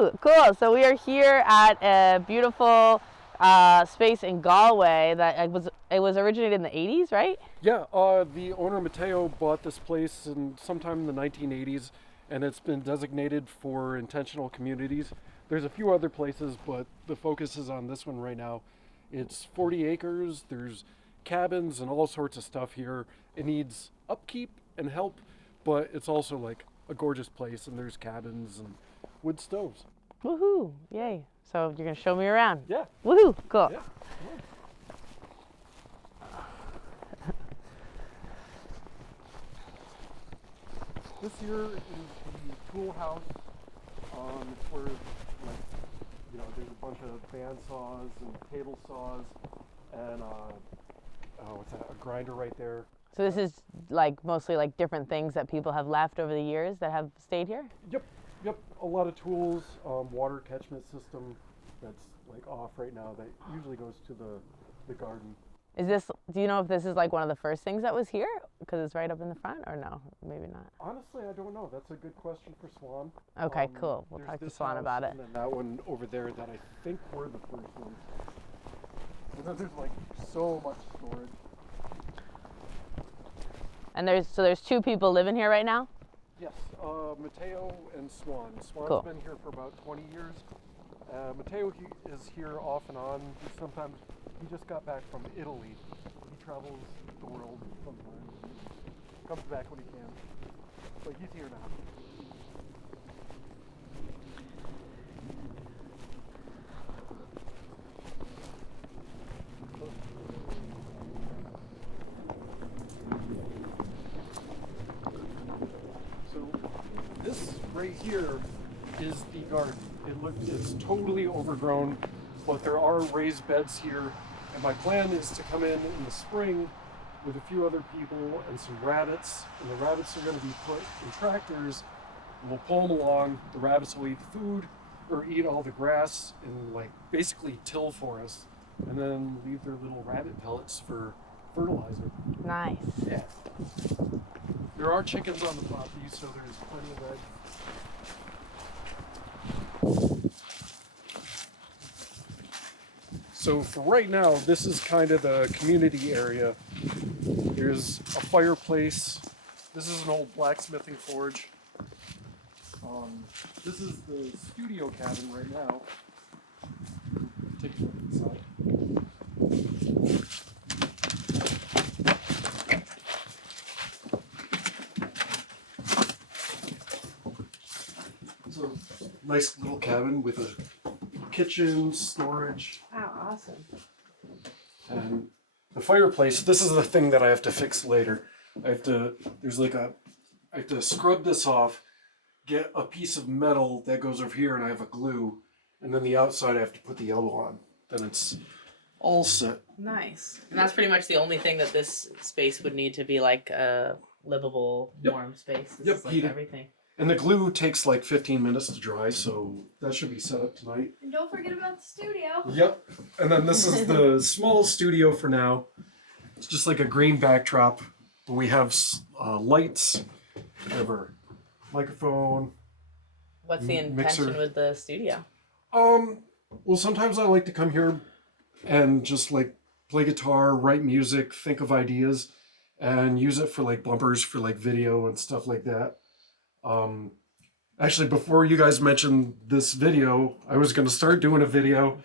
Woohoo! Cool. So we are here at a beautiful space in Galway that it was originated in the 80s, right? Yeah, the owner Matteo bought this place sometime in the 1980s, and it's been designated for intentional communities. There's a few other places, but the focus is on this one right now. It's 40 acres, there's cabins and all sorts of stuff here. It needs upkeep and help, but it's also like a gorgeous place, and there's cabins and wood stoves. Woohoo! Yay! So you're gonna show me around? Yeah. Woohoo! Cool. Yeah. This here is the tool house. It's where, there's a bunch of band saws and table saws, and what's that? A grinder right there. So this is like mostly like different things that people have left over the years that have stayed here? Yep. A lot of tools, water catchment system that's like off right now that usually goes to the garden. Do you know if this is like one of the first things that was here? Because it's right up in the front, or no? Maybe not. Honestly, I don't know. That's a good question for Swan. Okay, cool. We'll talk to Swan about it. And then that one over there that I think were the first ones. And then there's like so much storage. And there's two people living here right now? Yes, Matteo and Swan. Swan's Cool. been here for about 20 years. Matteo is here off and on. He just got back from Italy. He travels the world sometimes. Comes back when he can. But he's here now. So this right here is the garden. It's totally overgrown, but there are raised beds here. And my plan is to come in the spring with a few other people and some rabbits. And the rabbits are going to be put in tractors. And we'll pull them along. The rabbits will eat food or eat all the grass and like basically till for us. And then leave their little rabbit pellets for fertilizer. Nice. Yeah. There are chickens on the property, so there's plenty of eggs. So for right now, this is kind of the community area. There's a fireplace. This is an old blacksmithing forge. This is the studio cabin right now. Take a look inside. It's a nice little cabin with a kitchen, storage. Wow, awesome. And the fireplace, this is the thing that I have to fix later. I have to scrub this off, get a piece of metal that goes over here, and I have a glue, and then the outside I have to put the yellow on. Then it's all set. Nice. And that's pretty much the only thing that this space would need to be like a livable, warm space. This is like heated. everything. And the glue takes like 15 minutes to dry, so that should be set up tonight. And don't forget about the studio. Yep. And then this is the small studio for now. It's just like a green backdrop. We have lights, we have our microphone. What's the intention mixer. with the studio? Well, sometimes I like to come here and just like play guitar, write music, think of ideas, and use it for like bumpers for like video and stuff like that. Actually, before you guys mentioned this video, I was going to start doing a video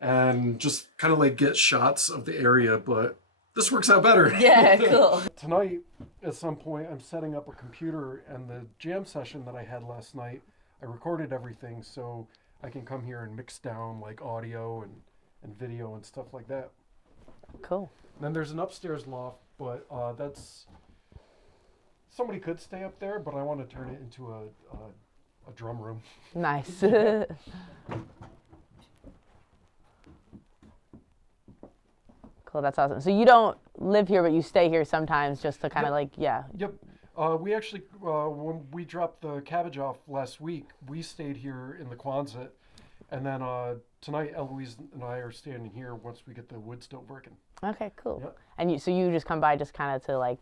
and just kind of like get shots of the area, but this works out better. Yeah, cool. Tonight, at some point, I'm setting up a computer, and the jam session that I had last night, I recorded everything so I can come here and mix down like audio and video and stuff like that. Cool. And then there's an upstairs loft, but somebody could stay up there, but I want to turn it into a drum room. Nice. Cool, that's awesome. So you don't live here, but you stay here sometimes just to kind of like, yeah. Yep. We actually, when we dropped the cabbage off last week, we stayed here in the Quonset. And then tonight, Eloise and I are standing here once we get the wood stove working. Okay, cool. Yep. And so you just come by just kind of to like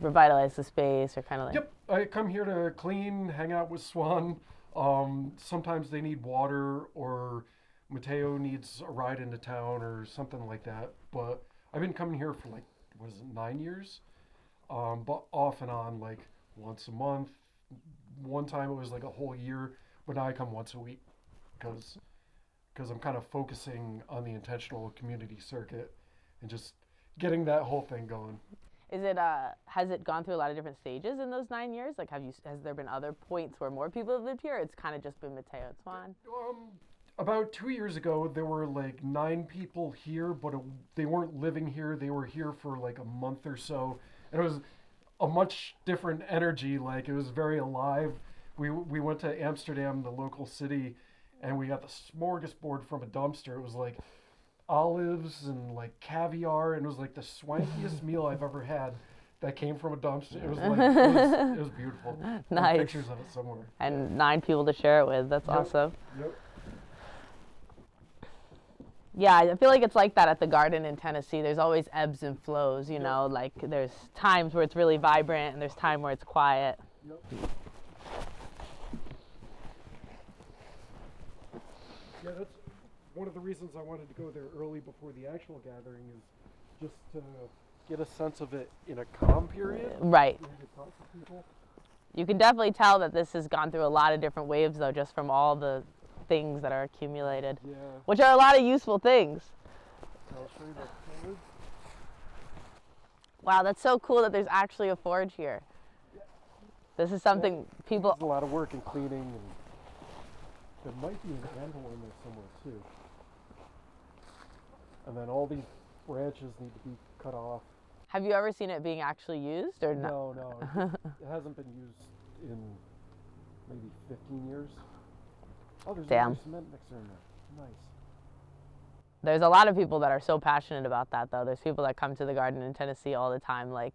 revitalize the space or kind of like. Yep. I come here to clean, hang out with Swan. Sometimes they need water, or Mateo needs a ride into town or something like that. But I've been coming here for like, what is it, 9 years? But off and on, like once a month. One time it was like a whole year, but now I come once a week because I'm kind of focusing on the intentional community circuit and just getting that whole thing going. Is it has it gone through a lot of different stages in those 9 years? Like, has there been other points where more people have lived here? It's kind of just been Mateo and Swan. About 2 years ago, there were like 9 people here, but they weren't living here. They were here for like a month or so, and it was a much different energy. Like, it was very alive. We went to Amsterdam, the local city, and we got the smorgasbord from a dumpster. It was like olives and like caviar, and it was like the swankiest meal I've ever had that came from a dumpster. It was like it was beautiful. Nice. Pictures of it somewhere. And 9 people to share it with. That's awesome. Yep. Yeah, I feel like it's like that at the garden in Tennessee. There's always ebbs and flows, you know, like there's times where it's really vibrant and there's time where it's quiet. Yep. Yeah, that's one of the reasons I wanted to go there early before the actual gathering, is just to get a sense of it in a calm period. Right. Where you can talk to people. You can definitely tell that this has gone through a lot of different waves, though, just from all the things that are accumulated, Yeah. which are a lot of useful things. I'll show you the forge. Wow, that's so cool that there's actually a forge here. Yeah. This is something people... There's a lot of work in cleaning, and there might be an anvil in there somewhere too. And then all these branches need to be cut off. Have you ever seen it being actually used or no? No. It hasn't been used in maybe 15 years. Oh, there's Damn. a cement mixer in there. Nice. There's a lot of people that are so passionate about that, though. There's people that come to the garden in Tennessee all the time, like,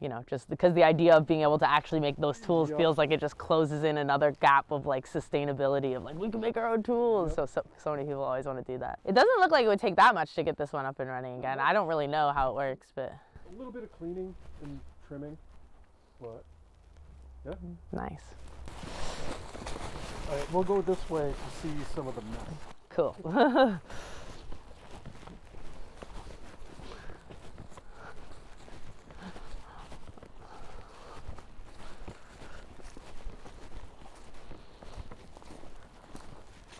you know, just because the idea of being able to actually make those tools feels like it just closes in another gap of like sustainability of like, we can make our own tools. So many people always want to do that. It doesn't look like it would take that much to get this one up and running again. I don't really know how it works, but a little bit of cleaning and trimming, but yeah. Nice. All right, we'll go this way to see some of the mess. Cool.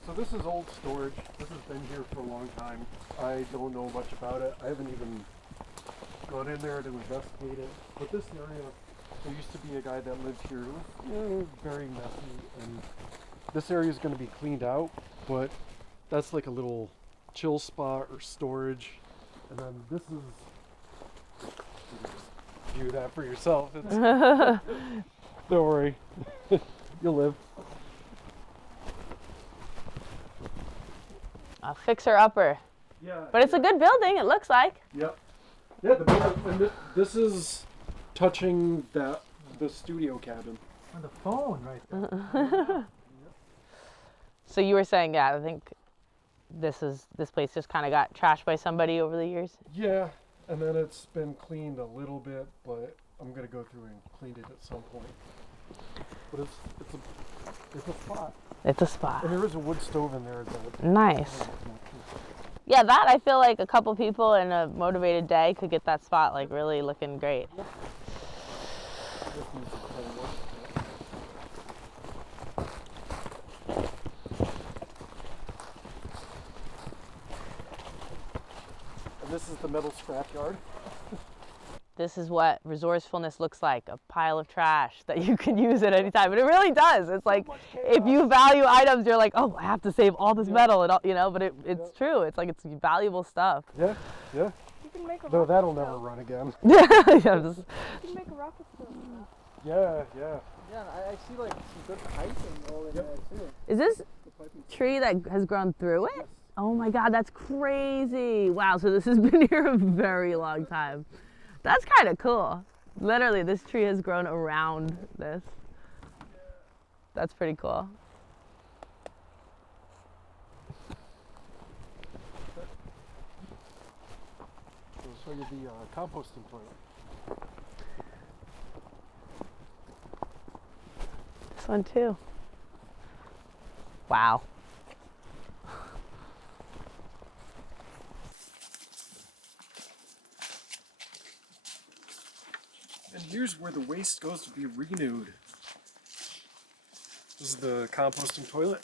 So this is old storage. This has been here for a long time. I don't know much about it. I haven't even gone in there to investigate it. But this area, there used to be a guy that lived here who was very messy, and this area is going to be cleaned out, but that's like a little chill spot or storage. And then this is, you can just view that for yourself. It's, don't worry, you'll live. A fixer-upper. Yeah. But it's a good building, it looks like. Yep. Yeah, and this is touching the studio cabin. On the phone right there. So you were saying, yeah, I think this place just kind of got trashed by somebody over the years. Yeah, and then it's been cleaned a little bit, but I'm gonna go through and clean it at some point. But it's a spot. It's a spot. And there is a wood stove in there. That Nice. Yeah, that I feel like a couple people in a motivated day could get that spot like really looking great. This needs to clean up. And this is the metal scrapyard. This is what resourcefulness looks like, a pile of trash that you can use at any time. And it really does. It's like, if you value items, you're like, oh, I have to save all this metal, and all, you know, but it's true. It's like, it's valuable stuff. Yeah. You can make a Though rocket that'll stove. never run again. Yeah, You can make a rocket stove. Yeah. Yeah, I see like some good piping all in there too. Is this The piping. tree that has grown through it? Oh my God, that's crazy. Wow, so this has been here a very long time. That's kind of cool. Literally, this tree has grown around this. That's pretty cool. I'll show you the composting plant. This one too. Wow. And here's where the waste goes to be renewed. This is the composting toilet.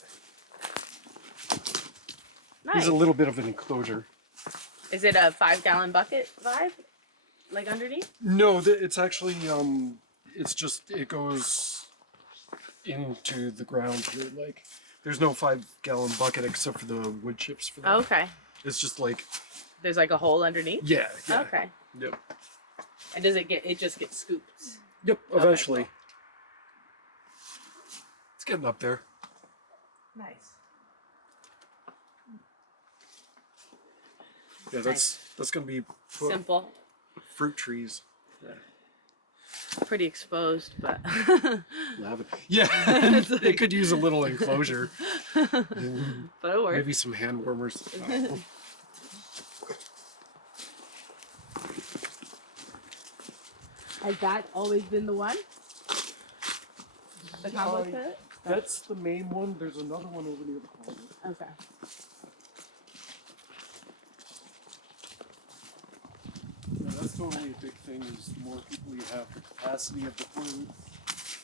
Nice. Here's a little bit of an enclosure. Is it a 5-gallon bucket vibe? Like underneath? No, it's actually, it's just, it goes into the ground here. Like, there's no 5-gallon bucket except for the wood chips for that. Oh, okay. It's just like... There's like a hole underneath? Yeah. Okay. Yep. And does it just get scooped? Yep, eventually. Okay, It's getting up there. Nice. Yeah, that's gonna be Simple. fruit trees. Yeah. Pretty exposed, but Yeah, it could use a little enclosure. but it works. Maybe some hand warmers. Has that always been the one? The compost pit? That's the main one. There's another one over near the closet. Okay. Yeah, that's totally a big thing. Is the more people you have, the capacity of the toilets,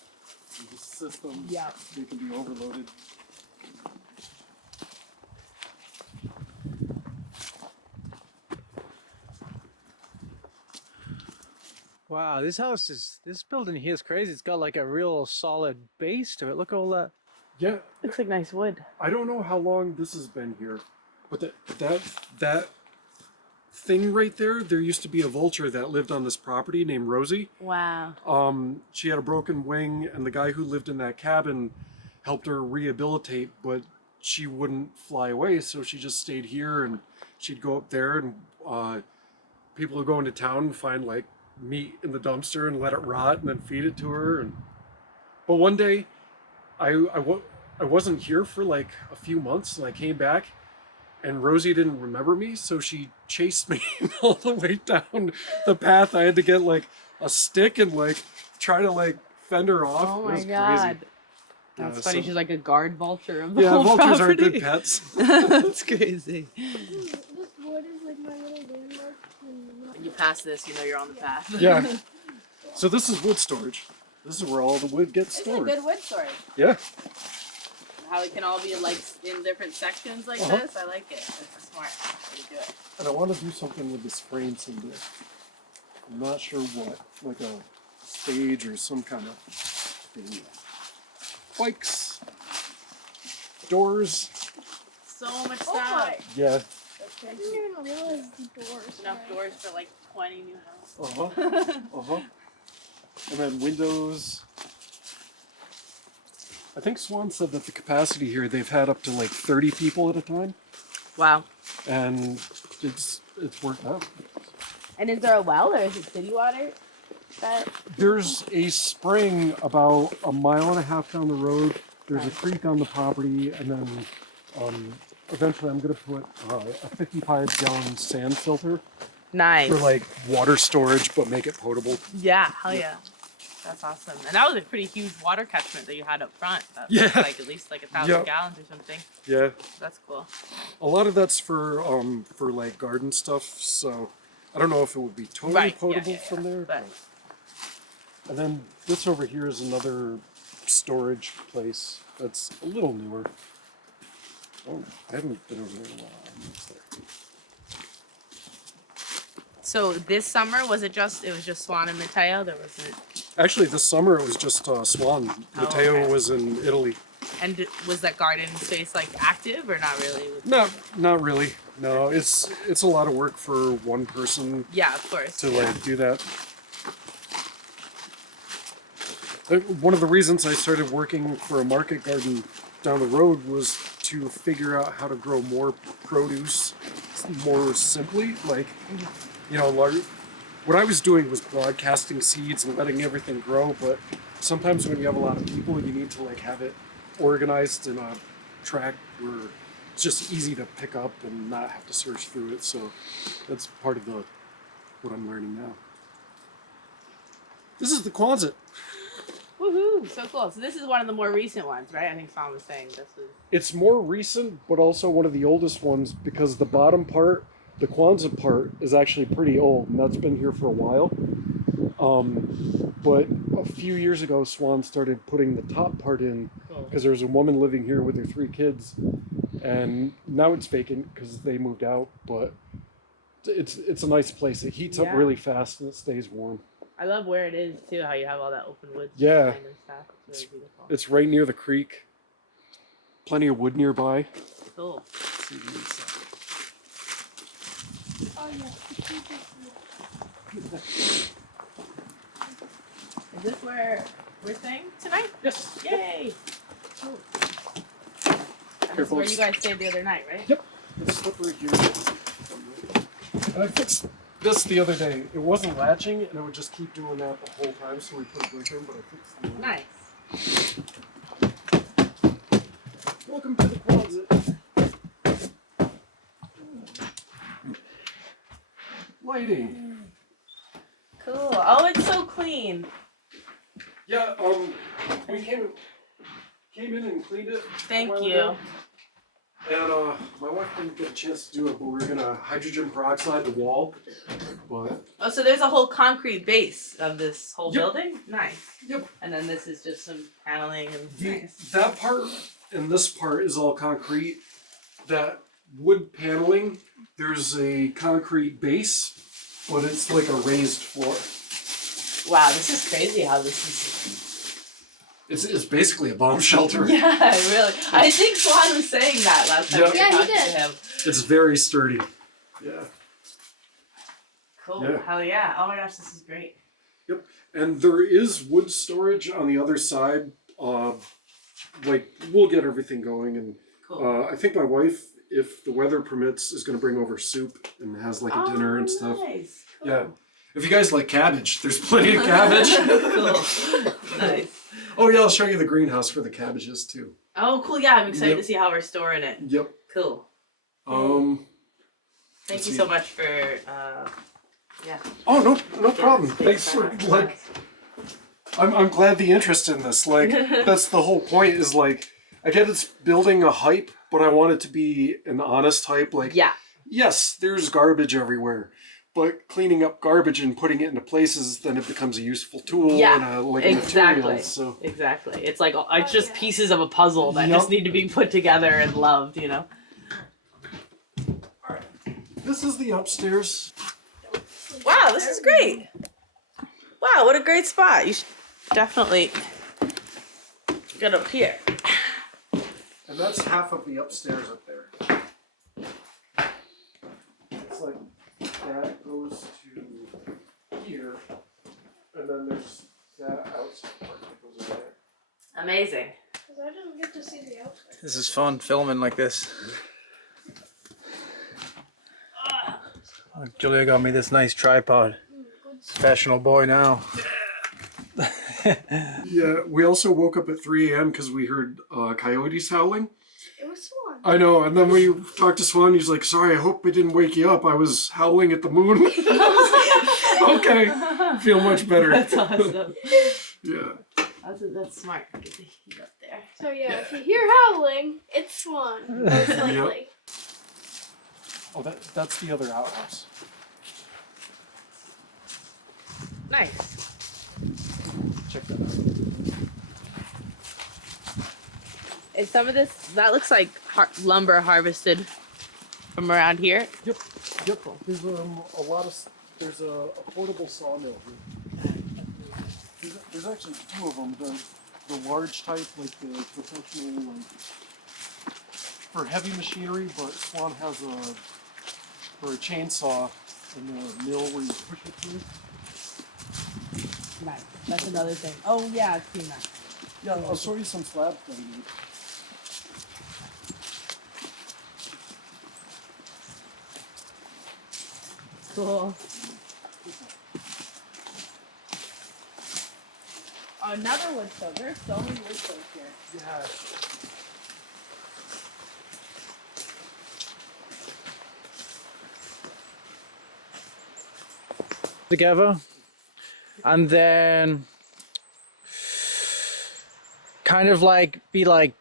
and the systems, Yeah. they can be overloaded. Wow, this building here is crazy. It's got like a real solid base to it. Look at all that. Yeah, Looks like nice wood. I don't know how long this has been here, but that thing right there, there used to be a vulture that lived on this property named Rosie. Wow. She had a broken wing, and the guy who lived in that cabin helped her rehabilitate, but she wouldn't fly away, so she just stayed here, and she'd go up there, and people would go into town and find like meat in the dumpster and let it rot and then feed it to her. But one day, I wasn't here for like a few months, and I came back, and Rosie didn't remember me, so she chased me all the way down the path. I had to get like a stick and like try to like fend her off. Oh It my was god. crazy. That's Yeah, funny. so- She's like a guard vulture of the Yeah, whole vultures are property. good pets. That's crazy. This wood is like my little landmark. When you pass this, you know you're on the path. Yeah. So this is wood storage. This is where all the wood gets This is a stored. good wood storage. Yeah. How it can all be like in different sections like Uh-huh. this. I like it. That's smart. Way to do it. And I want to do something with this frame someday. I'm not sure what. Like a stage or some kind of thing. Bikes. Doors. So much Oh stuff. my! Yeah. That's I crazy. didn't even realize the doors. Enough were- doors for like 20 new houses. Uh-huh. And then windows. I think Swan said that the capacity here, they've had up to like 30 people at a time. Wow. And it's worked out. And is there a well or is it city water? That There's a spring about a mile and a half down the road. There's a creek on the property, and then eventually I'm going to put a 55-gallon sand filter nice. for like water storage, but make it potable. Yeah, hell yeah. That's awesome. And that was a pretty huge water catchment that you had up front. That Yeah. was like at least like 1,000 Yep. gallons or something. Yeah, That's cool. a lot of that's for like garden stuff. So I don't know if it would be totally Right, yeah, potable yeah, from yeah. there. But- And then this over here is another storage place that's a little newer. Oh, I haven't been over there in a while. I missed there. So this summer it was just Swan and Mateo? There wasn't. Actually, this summer it was just Swan. Oh, Mateo okay. was in Italy. And was that garden space like active or not really? Not really. No, it's a lot of work for one person Yeah, of course. to yeah. like do that. One of the reasons I started working for a market garden down the road was to figure out how to grow more produce more simply. Like, you know, what I was doing was broadcasting seeds and letting everything grow, but sometimes when you have a lot of people, you need to like have it organized in a track where it's just easy to pick up and not have to search through it. So that's part of what I'm learning now. This is the closet. Woo! Woohoo! So cool. So this is one of the more recent ones, right? I think Swan was saying this was. It's more recent, but also one of the oldest ones because the bottom part, the Kwanzaa part, is actually pretty old, and that's been here for a while. But a few years ago, Swan started putting the top part in because there was a woman living here with her 3 kids, and now it's vacant because they moved out. But it's a nice place. It heats up really fast and it stays warm. I love where it is too. How you have all that open wood. Yeah. behind and stuff. It's really beautiful. It's right near the creek. Plenty of wood nearby. Cool. Let's see the inside. Oh yeah, the creek is Is this where we're staying tonight? Yes. Yay! Cool. And this is Careful. where you guys stayed the other night, right? Yep. It's slippery here. And I fixed this the other day. It wasn't latching, and it would just keep doing that the whole time, so we put a brick in, but I fixed it. Nice. Welcome to the closet. Lighting. Cool. Oh, it's so clean. Yeah, we came in and cleaned it. Thank a while you. ago. And my wife didn't get a chance to do it, but we were gonna hydrogen peroxide the wall. But Oh, so there's a whole concrete base of this whole Yep. building? Nice. Yep. And then this is just some paneling and nice. that part and this part is all concrete. That wood paneling, there's a concrete base, but it's like a raised floor. Wow, this is crazy how this is. It's basically a bomb shelter. Yeah, really. I think Swan was saying that last time Yeah. we Yeah, he talked did. to him. It's very sturdy. Yeah. Cool. Yeah. Hell yeah. Oh my gosh, this is great. Yep. And there is wood storage on the other side. Like we'll get everything going, and Cool. I think my wife, if the weather permits, is going to bring over soup and has like a dinner and stuff. Nice. Cool. Yeah. If you guys like cabbage, there's plenty of cabbage. Cool. Nice. Oh yeah, I'll show you the greenhouse for the cabbages too. Oh, cool. Yeah, I'm excited Yep. to see how we're storing it. Yep. Cool. Um. Thank Let's you see. so much for, yeah. Oh no problem. Yeah, Thanks for like. I'm glad the interest in this. Like that's the whole point. Is like I get it's building a hype, but I want it to be an honest hype. Like Yeah. yes, there's garbage everywhere, but cleaning up garbage and putting it into places, then it becomes a useful tool Yeah, and a like exactly. material. So Exactly. It's like it's just pieces of a puzzle that Yep. just need to be put together and loved, you know? this is the upstairs. Wow, this is great. Wow, what a great spot. You should definitely get up here. And that's half of the upstairs up there. It's like that goes to here, and then there's that outside part that goes over there. Amazing. Because I didn't get to see the outside. This is fun filming like this. Oh, Julia got me this nice tripod. Good stuff. Professional boy now. Yeah, we also woke up at 3 a.m. because we heard coyotes howling. It was Swan. I know, and then we talked to Swan. He's like, "Sorry, I hope it didn't wake you up. I was howling at the moon." Okay, feel much better. That's awesome. Yeah. That's smart. Get the heat up there. So yeah, if you hear howling, it's Swan. Most likely. Oh, that's the other outhouse. Nice. Check that out. And some of this, that looks like lumber harvested from around here. Yep. There's there's a portable sawmill here. There's actually 2 of them. The large type, like the professional, like for heavy machinery, but Swan has for a chainsaw in the mill where you push it through. Nice. That's another thing. Oh yeah, I've seen that. Yeah, I'll show you some slabs that we made. Cool. Another wood stove. There's so many wood stoves here. Yeah. Together. And then kind of like be like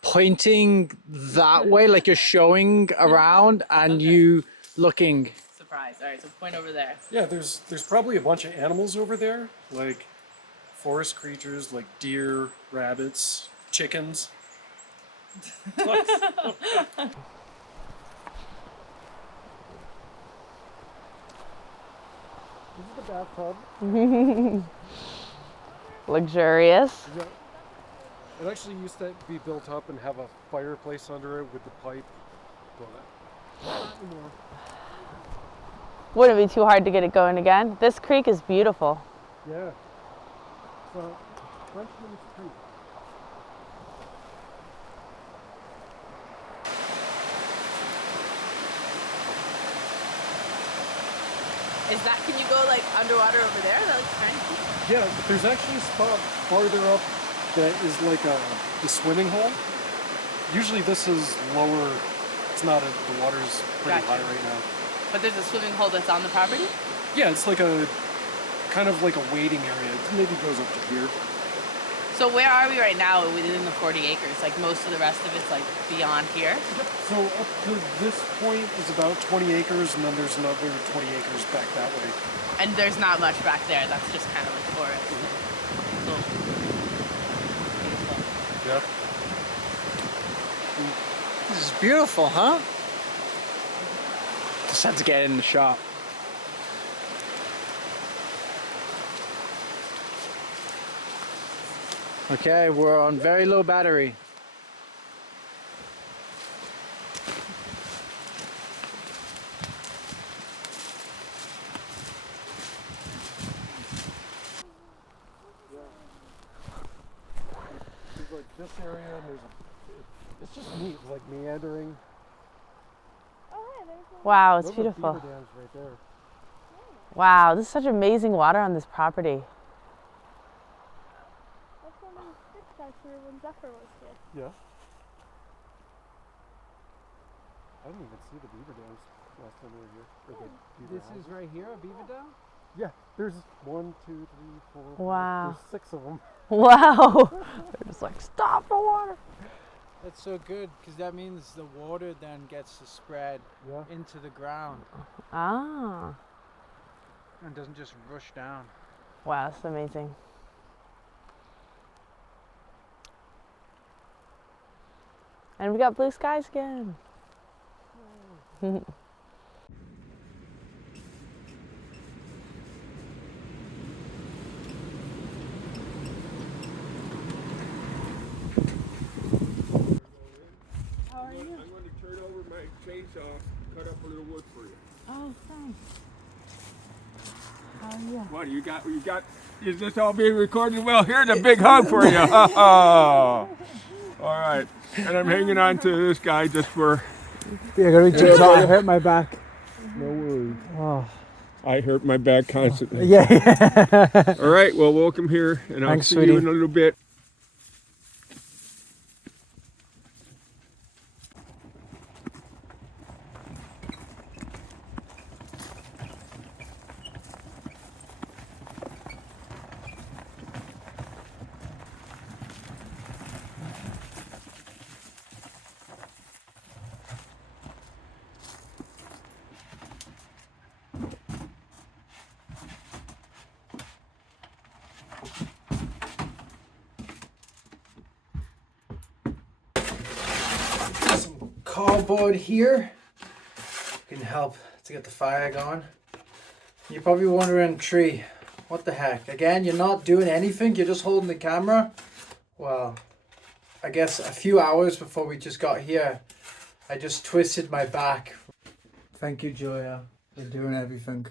pointing that way, like you're showing around and you looking. Surprise. All right, so point over there. Yeah, there's probably a bunch of animals over there, like forest creatures like deer, rabbits, chickens. This This is the bathtub. Luxurious. Yeah. It actually used to be built up and have a fireplace under it with the pipe, but not anymore. Wouldn't it be too hard to get it going again? This creek is beautiful. Yeah. So, Frenchman's Creek. Can you go like underwater over there? That looks kind of cool. Yeah, there's actually a spot farther up that is like the swimming hole. Usually this is lower. It's not the water's pretty Gotcha. high right now. But there's a swimming hole that's on the property? Yeah, it's like a kind of like a waiting area. It maybe goes up to here. So where are we right now within the 40 acres? Like most of the rest of it's like beyond here? So up to this point is about 20 acres, and then there's another 20 acres back that way. And there's not much back there. That's just kind of like forest. Cool. Beautiful. Yeah. This is beautiful, huh? Just had to get in the shop. Okay, we're on very low battery. There's like this area, and it's just neat, like meandering. Wow, it's Those are beautiful. beaver dams right there. Wow, this is such amazing water on this property. That's when we fixed actually when Zephyr was here. Yeah. I didn't even see the beaver dams last time we were here. Or the beaver houses. right here, a beaver dam? Yeah, there's 1, 2, 3, 4. Wow. There's 6 of them. Wow. They're just like, stop the water. That's so good, because that means the water then gets to spread Yeah. into the ground Ah. and doesn't just rush down. Wow, that's amazing. And we got blue skies again. I'm going to turn over my chainsaw, cut up a little wood for you. Oh, thanks. How are you? What you got? Is this all being recorded? Well, here's a big hug for you. All right, and I'm hanging on to this guy just for. Yeah, I hurt my back. No worries. Oh. I hurt my back constantly. Yeah. All right, well, welcome here, and I'll Thanks, see sweetie. you in a little bit. Some cardboard here can help to get the fire going. You're probably wondering, Tree, what the heck? Again, you're not doing anything, you're just holding the camera? Well, I guess a few hours before we just got here, I just twisted my back. Thank you, Julia, for doing everything.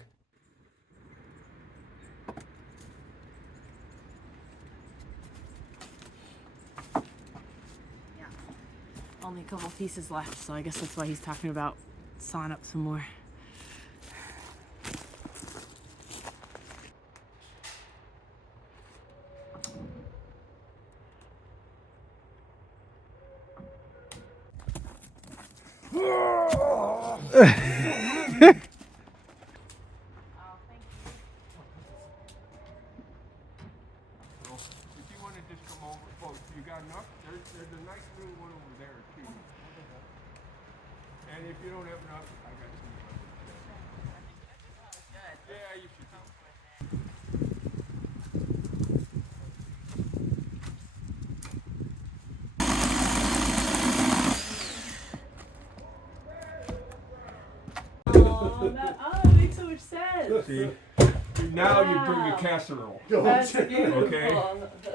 Only a couple pieces left, so I guess that's why he's talking about sawing up some more. If you want to just come over, folks, you got And if you don't have enough, I got some. Yeah, you should. That makes so much sense. See, now you bring the casserole. That's beautiful. Okay.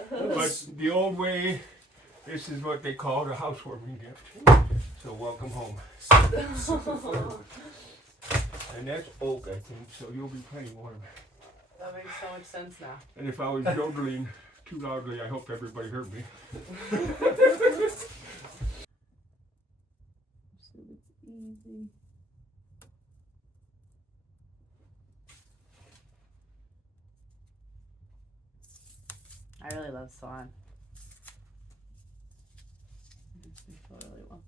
But the old way, this is what they called a housewarming gift. So welcome home. And that's oak, I think, so you'll be plenty warm. That makes so much sense now. And if I was yodeling too loudly, I hope everybody heard me. So it's easy. I really love Swan. Makes me feel really welcome.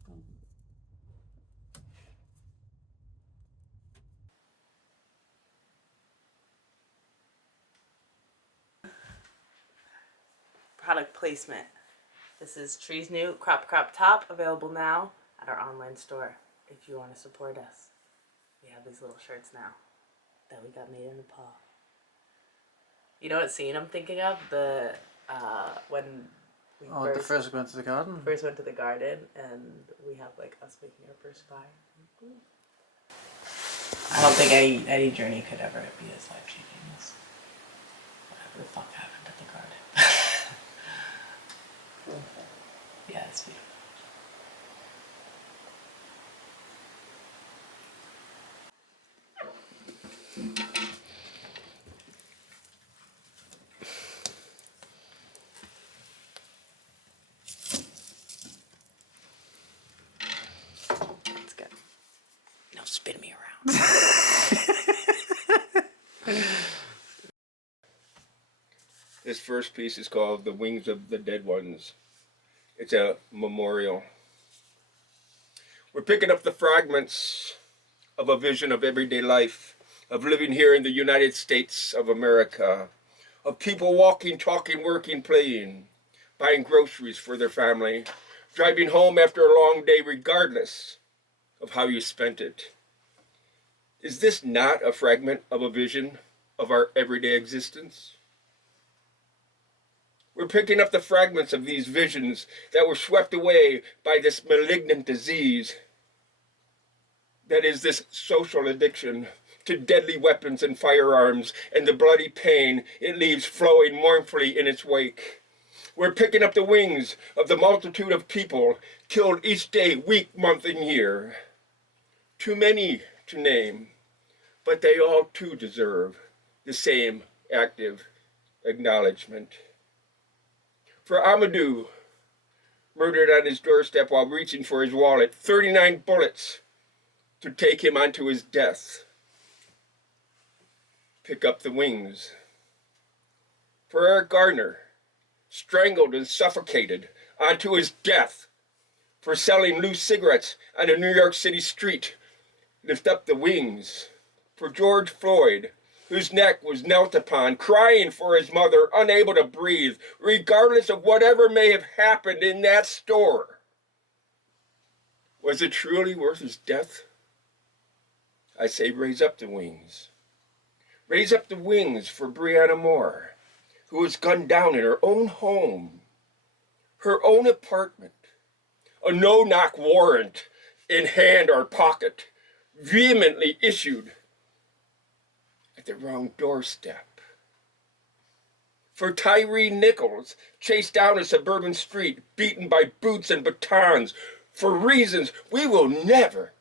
Product placement. This is Tree's new crop top, available now at our online store if you want to support us. We have these little shirts now that we got made in Nepal. You know what scene I'm thinking of? When we the first went to the garden? first went to the garden and we have like us making our first fire. I don't think any journey could ever be as life-changing as whatever the fuck happened at the garden. Yeah, it's beautiful. That's good. Now spin me around. This first piece is called The Wings of the Dead Ones. It's a memorial. We're picking up the fragments of a vision of everyday life, of living here in the United States of America, of people walking, talking, working, playing, buying groceries for their family, driving home after a long day regardless of how you spent it. Is this not a fragment of a vision of our everyday existence? We're picking up the fragments of these visions that were swept away by this malignant disease that is this social addiction to deadly weapons and firearms and the bloody pain it leaves flowing mournfully in its wake. We're picking up the wings of the multitude of people killed each day, week, month, and year. Too many to name, but they all too deserve the same active acknowledgement. For Amadou, murdered on his doorstep while reaching for his wallet, 39 bullets to take him onto his death. Pick up the wings. For Eric Gardner, strangled and suffocated onto his death for selling loose cigarettes on a New York City street. Lift up the wings. For George Floyd, whose neck was knelt upon, crying for his mother, unable to breathe, regardless of whatever may have happened in that store. Was it truly worth his death? I say raise up the wings. Raise up the wings for Breonna Moore, who was gunned down in her own home, her own apartment, a no-knock warrant in hand or pocket, vehemently issued at the wrong doorstep. For Tyree Nichols, chased down a suburban street, beaten by boots and batons, for reasons we will never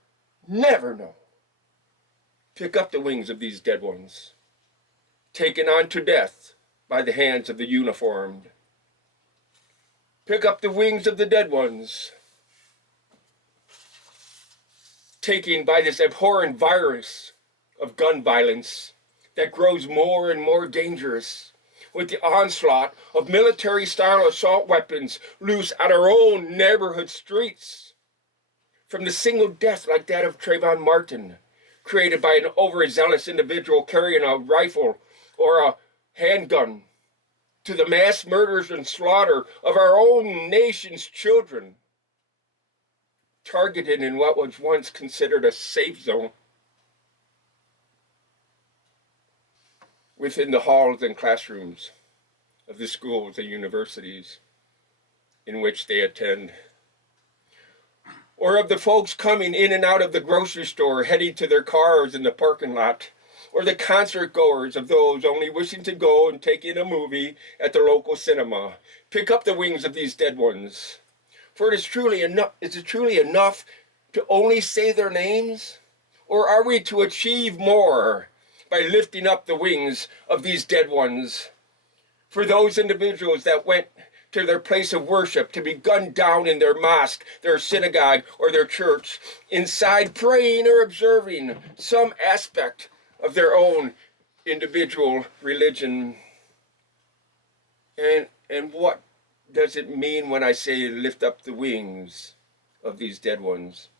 know. Pick up the wings of these dead ones, taken on to death by the hands of the uniformed. Pick up the wings of the dead ones, taken by this abhorrent virus of gun violence that grows more and more dangerous with the onslaught of military-style assault weapons loose on our own neighborhood streets. From the single death like that of Trayvon Martin, created by an overzealous individual carrying a rifle or a handgun, to the mass murders and slaughter of our own nation's children. targeted in what was once considered a safe zone within the halls and classrooms of the schools and universities in which they attend, or of the folks coming in and out of the grocery store, heading to their cars in the parking lot, or the concert goers of those only wishing to go and take in a movie at the local cinema. Pick up the wings of these dead ones. For is it truly enough to only say their names? Or are we to achieve more by lifting up the wings of these dead ones? For those individuals that went to their place of worship to be gunned down in their mosque, their synagogue, or their church, inside praying or observing some aspect of their own individual religion. And what does it mean when I say lift up the wings of these dead ones?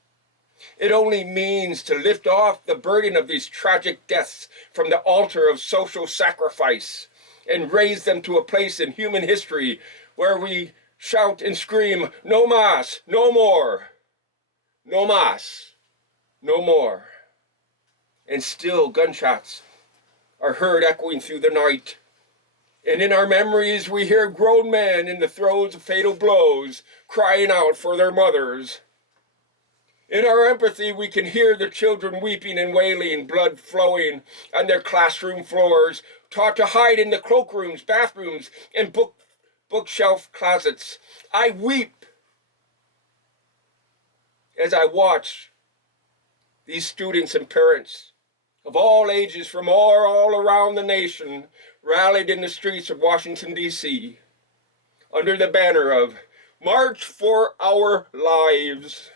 It only means to lift off the burden of these tragic deaths from the altar of social sacrifice and raise them to a place in human history where we shout and scream, no mas, no more, no mas, no more. And still gunshots are heard echoing through the night. And in our memories we hear grown men in the throes of fatal blows crying out for their mothers. In our empathy we can hear the children weeping and wailing, blood flowing on their classroom floors, taught to hide in the cloakrooms, bathrooms, and bookshelf closets. I weep as I watch these students and parents of all ages from all around the nation rallied in the streets of Washington, D.C. under the banner of March for Our Lives.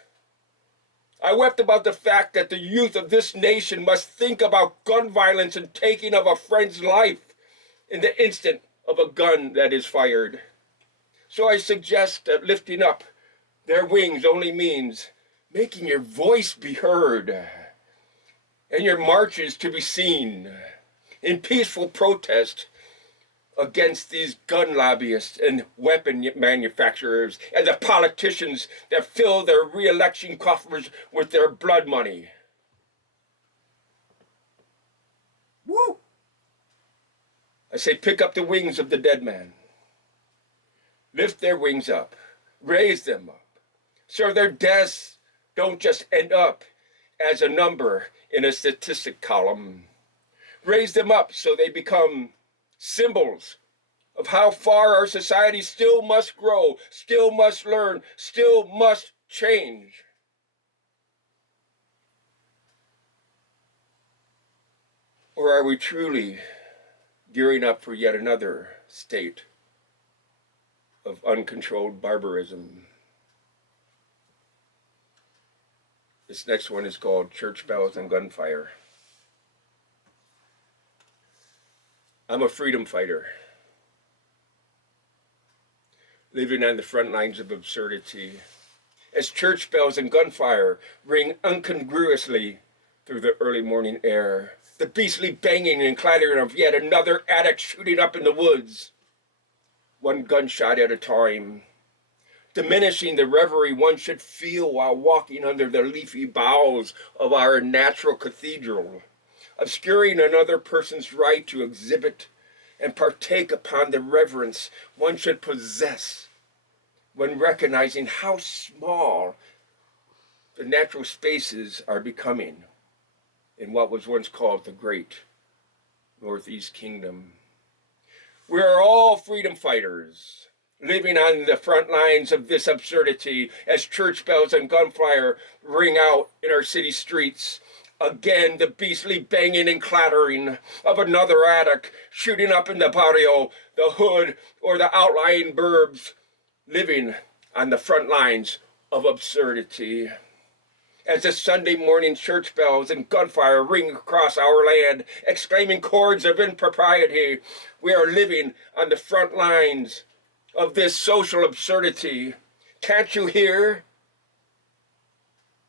I wept about the fact that the youth of this nation must think about gun violence and taking of a friend's life in the instant of a gun that is fired. So I suggest that lifting up their wings only means making your voice be heard and your marches to be seen in peaceful protest against these gun lobbyists and weapon manufacturers and the politicians that fill their re-election coffers with their blood money. Woo! I say pick up the wings of the dead man. Lift their wings up. Raise them up. So their deaths don't just end up as a number in a statistic column. Raise them up so they become symbols of how far our society still must grow, still must learn, still must change. Or are we truly gearing up for yet another state of uncontrolled barbarism? This next one is called Church Bells and Gunfire. I'm a freedom fighter, living on the front lines of absurdity, as church bells and gunfire ring incongruously through the early morning air, the beastly banging and clattering of yet another addict shooting up in the woods, one gunshot at a time, diminishing the reverie one should feel while walking under the leafy boughs of our natural cathedral, obscuring another person's right to exhibit and partake upon the reverence one should possess when recognizing how small the natural spaces are becoming in what was once called the Great Northeast Kingdom. We are all freedom fighters, living on the front lines of this absurdity as church bells and gunfire ring out in our city streets. Again, the beastly banging and clattering of another addict shooting up in the barrio, the hood, or the outlying burbs, living on the front lines of absurdity. As the Sunday morning church bells and gunfire ring across our land, exclaiming chords of impropriety, we are living on the front lines of this social absurdity. Can't you hear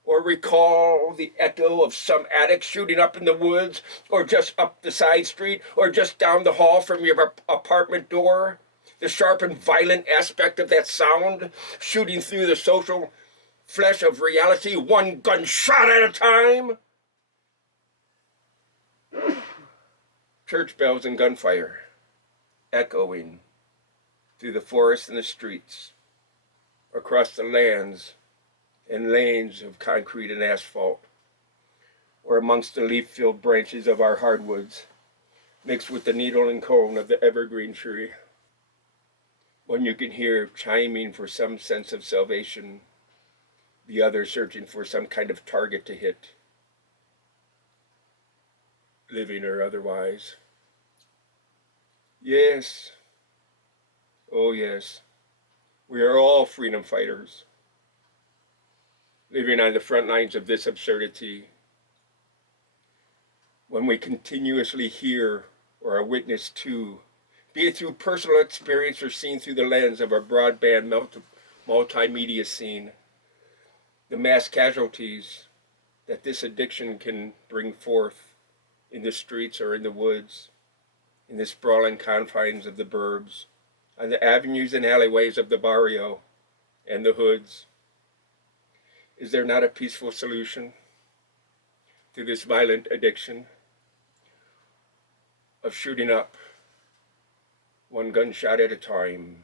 or recall the echo of some addict shooting up in the woods, or just up the side street, or just down the hall from your apartment door? The sharp and violent aspect of that sound shooting through the social flesh of reality, one gunshot at a time. Church bells and gunfire echoing through the forests and the streets, across the lands and lanes of concrete and asphalt, or amongst the leaf-filled branches of our hardwoods, mixed with the needle and cone of the evergreen tree. One you can hear chiming for some sense of salvation, the other searching for some kind of target to hit, living or otherwise. Yes, oh yes, we are all freedom fighters, living on the front lines of this absurdity. When we continuously hear or are witness to, be it through personal experience or seen through the lens of a broadband multimedia scene, the mass casualties that this addiction can bring forth in the streets or in the woods, in the sprawling confines of the burbs, on the avenues and alleyways of the barrio and the hoods. Is there not a peaceful solution to this violent addiction of shooting up one gunshot at a time?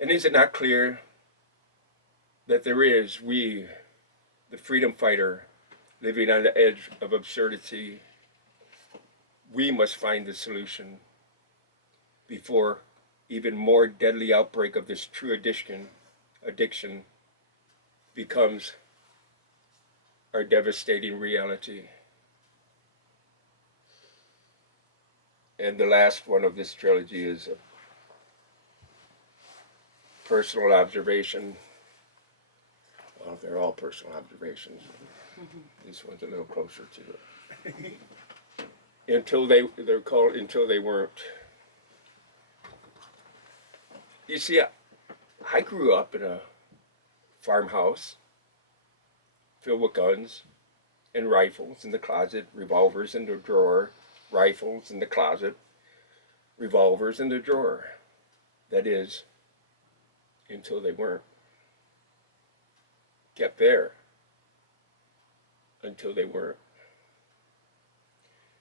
And is it not clear that there is, we, the freedom fighter, living on the edge of absurdity, we must find the solution before even more deadly outbreak of this true addiction becomes our devastating reality. And the last one of this trilogy is a personal observation. Well, they're all personal observations. This one's a little closer to it. They're called Until They Weren't. You see, I grew up in a farmhouse filled with guns and rifles in the closet, revolvers in the drawer, rifles in the closet, revolvers in the drawer. That is, until they weren't. Kept there until they weren't.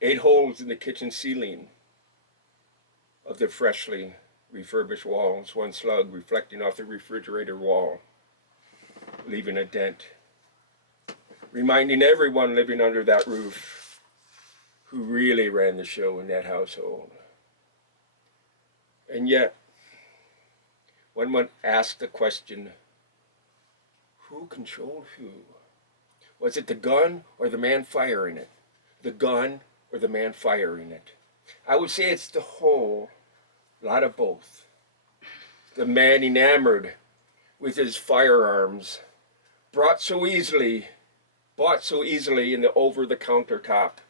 8 holes in the kitchen ceiling of the freshly refurbished walls, one slug reflecting off the refrigerator wall, leaving a dent, reminding everyone living under that roof who really ran the show in that household. And yet, when one asked the question, who controlled who? Was it the gun or the man firing it? The gun or the man firing it? I would say it's the whole lot of both. The man enamored with his firearms, bought so easily in the over-the-counter top,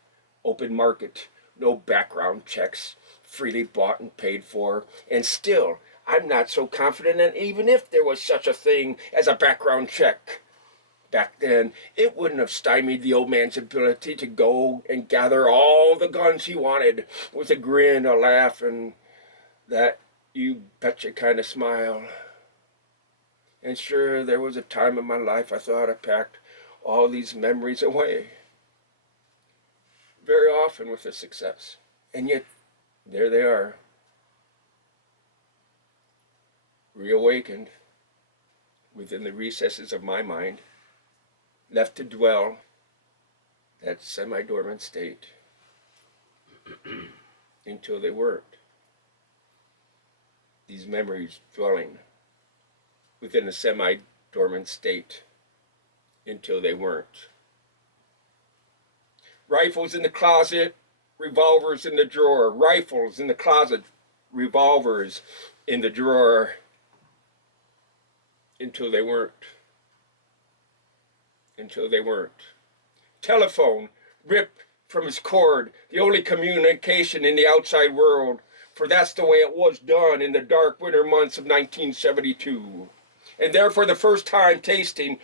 open market, no background checks, freely bought and paid for, and still, I'm not so confident that even if there was such a thing as a background check back then, it wouldn't have stymied the old man's ability to go and gather all the guns he wanted with a grin, a laugh, and that you betcha kind of smile. And sure, there was a time in my life I thought I packed all these memories away, very often with a success. And yet, there they are, reawakened within the recesses of my mind, left to dwell that semi-dormant state until they weren't. These memories dwelling within a semi-dormant state until they weren't. Rifles in the closet, revolvers in the drawer. Rifles in the closet, revolvers in the drawer until they weren't. Until they weren't. Telephone ripped from its cord, the only communication in the outside world, for that's the way it was done in the dark winter months of 1972. And there for the first time tasting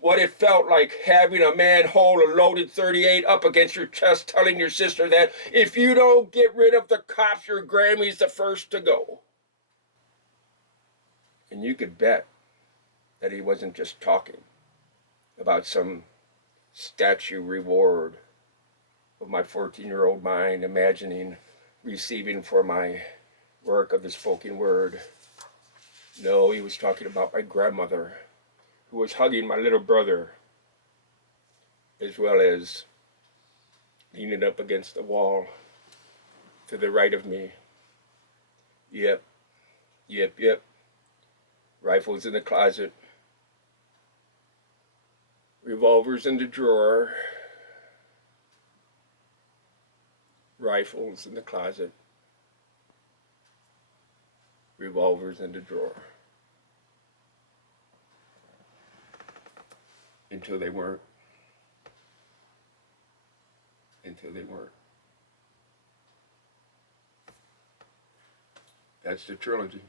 what it felt like having a man hold a loaded .38 up against your chest, telling your sister that if you don't get rid of the cops, your Grammy's the first to go. And you could bet that he wasn't just talking about some statue reward of my 14-year-old mind imagining receiving for my work of the spoken word. No, he was talking about my grandmother, who was hugging my little brother, as well as leaning up against the wall to the right of me. Yep. Rifles in the closet. Revolvers in the drawer. Rifles in the closet. Revolvers in the drawer. Until they weren't. That's the trilogy.